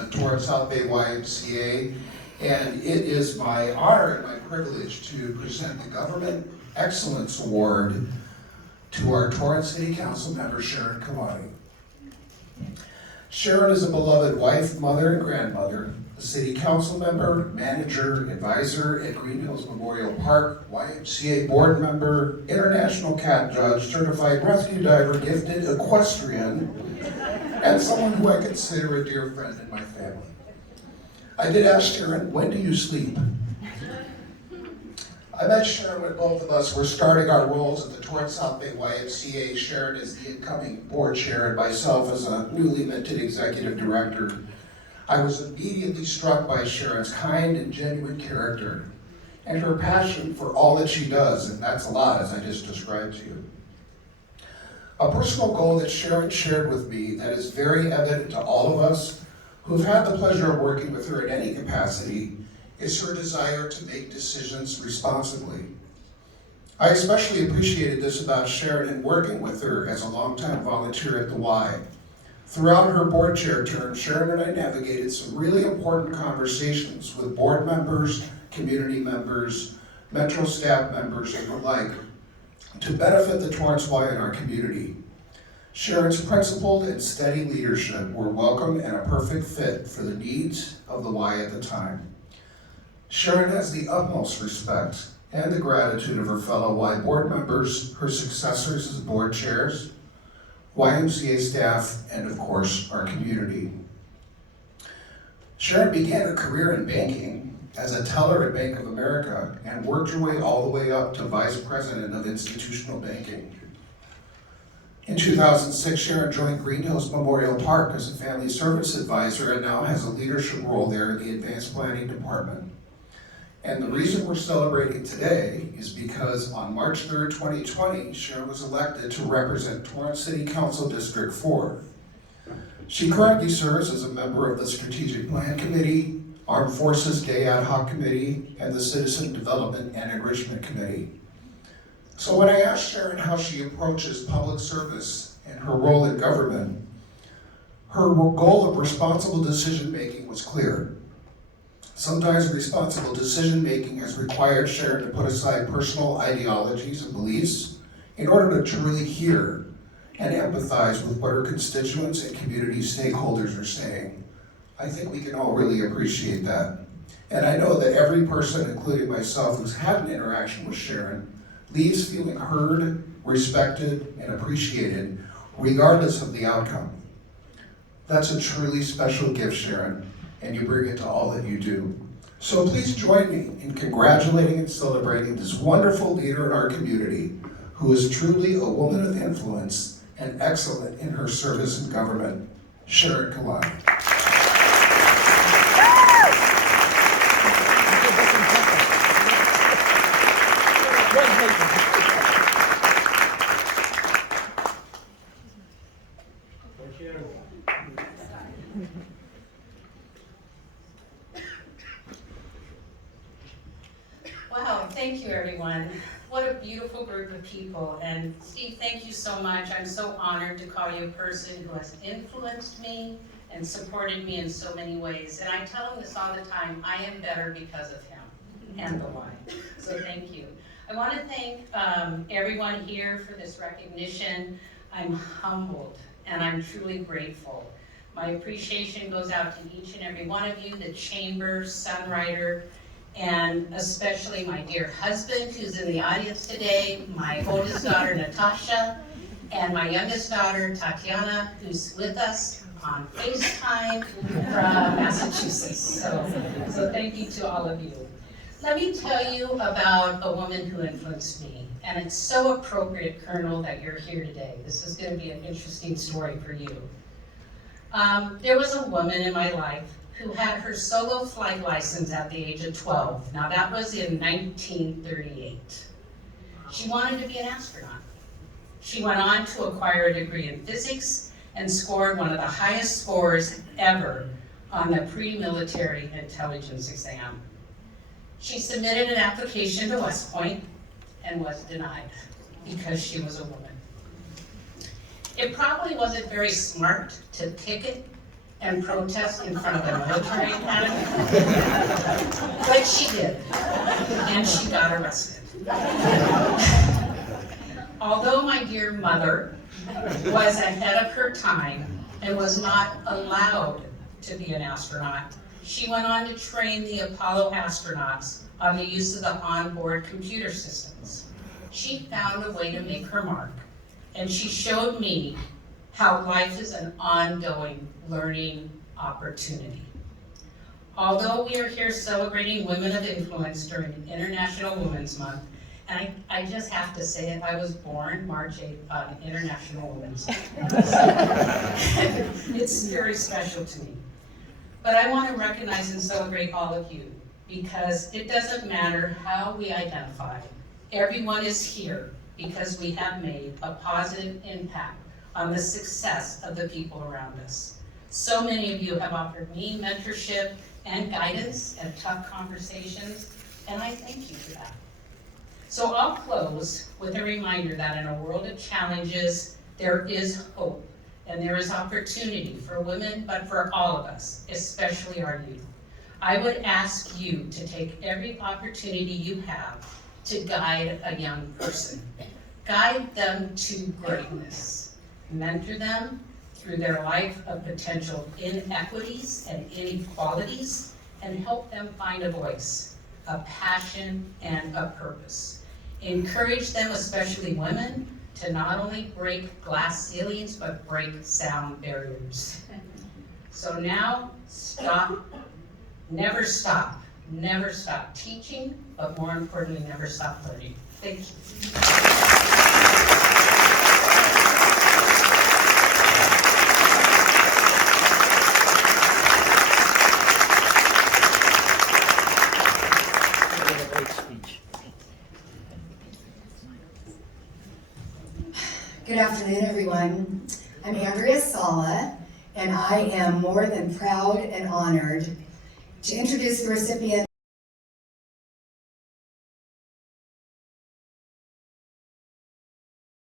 the Torrance South Bay YMCA, and it is my honor and my privilege to present the Government Excellence Award to our Torrance City Council member, Sharon Kalani. Sharon is a beloved wife, mother, and grandmother, a city council member, manager, advisor at Green Hills Memorial Park, YMCA board member, international cat judge, certified rescue diver, gifted equestrian, and someone who I consider a dear friend in my family. I did ask Sharon, when do you sleep? I met Sharon when both of us were starting our roles at the Torrance South Bay YMCA. Sharon is the incoming board chair and myself as a newly minted executive director. I was immediately struck by Sharon's kind and genuine character and her passion for all that she does, and that's a lot, as I just described to you. A personal goal that Sharon shared with me that is very evident to all of us who've had the pleasure of working with her in any capacity is her desire to make decisions responsibly. I especially appreciated this about Sharon in working with her as a longtime volunteer at the Y. Throughout her board chair term, Sharon and I navigated some really important conversations with board members, community members, Metro staff members, and the like, to benefit the Torrance Y in our community. Sharon's principled and steady leadership were welcome and a perfect fit for the needs of the Y at the time. Sharon has the utmost respect and the gratitude of her fellow Y board members, her successors as board chairs, YMCA staff, and of course, our community. Sharon began her career in banking as a teller at Bank of America and worked her way all the way up to vice president of institutional banking. In 2006, Sharon joined Green Hills Memorial Park as a family service advisor and now has a leadership role there in the advanced planning department. And the reason we're celebrating today is because on March 3rd, 2020, Sharon was elected to represent Torrance City Council District 4. She currently serves as a member of the Strategic Plan Committee, Armed Forces Day Ad Hoc Committee, and the Citizen Development and Enrichment Committee. So when I asked Sharon how she approaches public service and her role in government, her goal of responsible decision-making was clear. Sometimes responsible decision-making has required Sharon to put aside personal ideologies and beliefs in order to truly hear and empathize with what her constituents and community stakeholders are saying. I think we can all really appreciate that. And I know that every person, including myself, who's had an interaction with Sharon, leaves feeling heard, respected, and appreciated, regardless of the outcome. That's a truly special gift, Sharon, and you bring it to all that you do. So please join me in congratulating and celebrating this wonderful leader in our community who is truly a woman of influence and excellent in her service in government, Sharon Kalani. Wow, thank you everyone. What a beautiful group of people. And Steve, thank you so much. I'm so honored to call you a person who has influenced me and supported me in so many ways. And I tell him this all the time, I am better because of him and the why. So thank you. I want to thank everyone here for this recognition. I'm humbled and I'm truly grateful. My appreciation goes out to each and every one of you, the Chamber, Sunrider, and especially my dear husband who's in the audience today, my oldest daughter Natasha, and my youngest daughter Tatiana, who's with us on FaceTime from Massachusetts. So thank you to all of you. Let me tell you about a woman who influenced me, and it's so appropriate, Colonel, that you're here today. This is going to be an interesting story for you. There was a woman in my life who had her solo flight license at the age of 12. Now that was in 1938. She wanted to be an astronaut. She went on to acquire a degree in physics and scored one of the highest scores ever on the pre-military intelligence exam. She submitted an application to West Point and was denied because she was a woman. It probably wasn't very smart to pick it and protest in front of a military academy. But she did, and she got arrested. Although my dear mother was ahead of her time and was not allowed to be an astronaut, she went on to train the Apollo astronauts on the use of the onboard computer systems. She found a way to make her mark, and she showed me how life is an ongoing learning opportunity. Although we are here celebrating women of influence during International Women's Month, and I just have to say it, I was born March 8th on International Women's Month. It's very special to me. But I want to recognize and celebrate all of you, because it doesn't matter how we identify. Everyone is here because we have made a positive impact on the success of the people around us. So many of you have offered me mentorship and guidance and tough conversations, and I thank you for that. So I'll close with a reminder that in a world of challenges, there is hope and there is opportunity for women, but for all of us, especially our youth. I would ask you to take every opportunity you have to guide a young person. Guide them to greatness. Mentor them through their life of potential inequities and inequalities, and help them find a voice, a passion, and a purpose. Encourage them, especially women, to not only break glass ceilings, but break sound barriers. So now, never stop teaching, but more importantly, never stop learning. Thank you. Good afternoon, everyone. I'm Andrea Sala, and I am more than proud and honored to introduce the recipient